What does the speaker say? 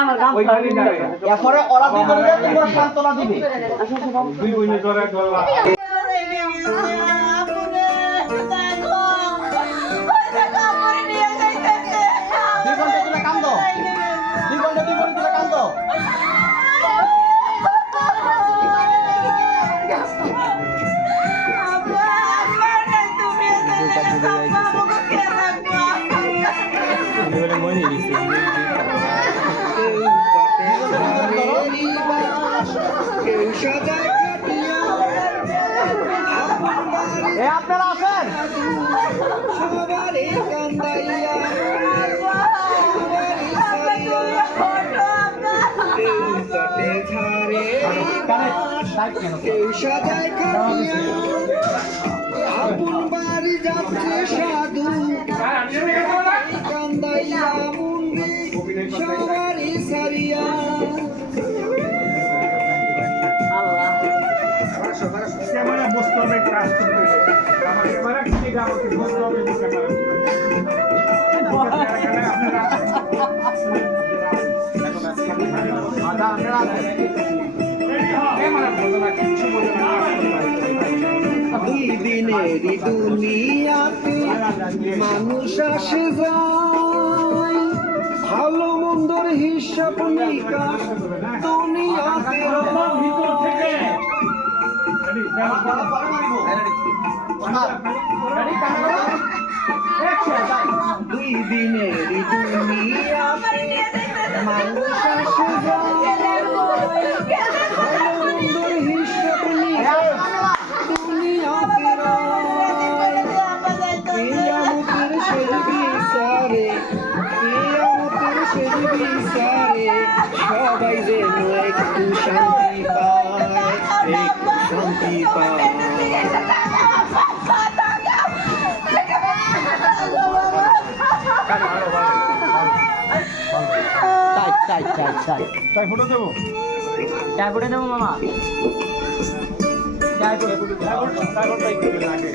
আমার গাম এরপরে ওরা দুজনে তোমার সান্ত্বনা দিবে। দুই বইনে ধরে ধরলা আপনারা আছেন কেউ সাজায় খাটিয়া আপন বাড়ি যাচ্ছে সাধু কান্দাইয়া মুন্ডি সবারই সারিয়া ক্যামেরা বসতে হবে কাজ করতে হবে আমার ক্যামেরা কি আমাকে বসতে হবে দুই দিনেরই দুনিয়াতে মানুষ আসে যায় ভালো মন্দর হিসাব নিকাশ দুনিয়াতে দুই দিনেরই দুনিয়াতে মানুষ আসে যায় ভালো মন্দর হিসাব নিকাশ দুনিয়াতে কিয়ামতের শেষ বিচারে কিয়ামতের শেষ বিচারে সবাই যেন একটু শান্তি পায় একটু শান্তি পায় তাই ফটো দেবো চাই করে দেবো মামা চাই করে তারপর তাই করে লাগে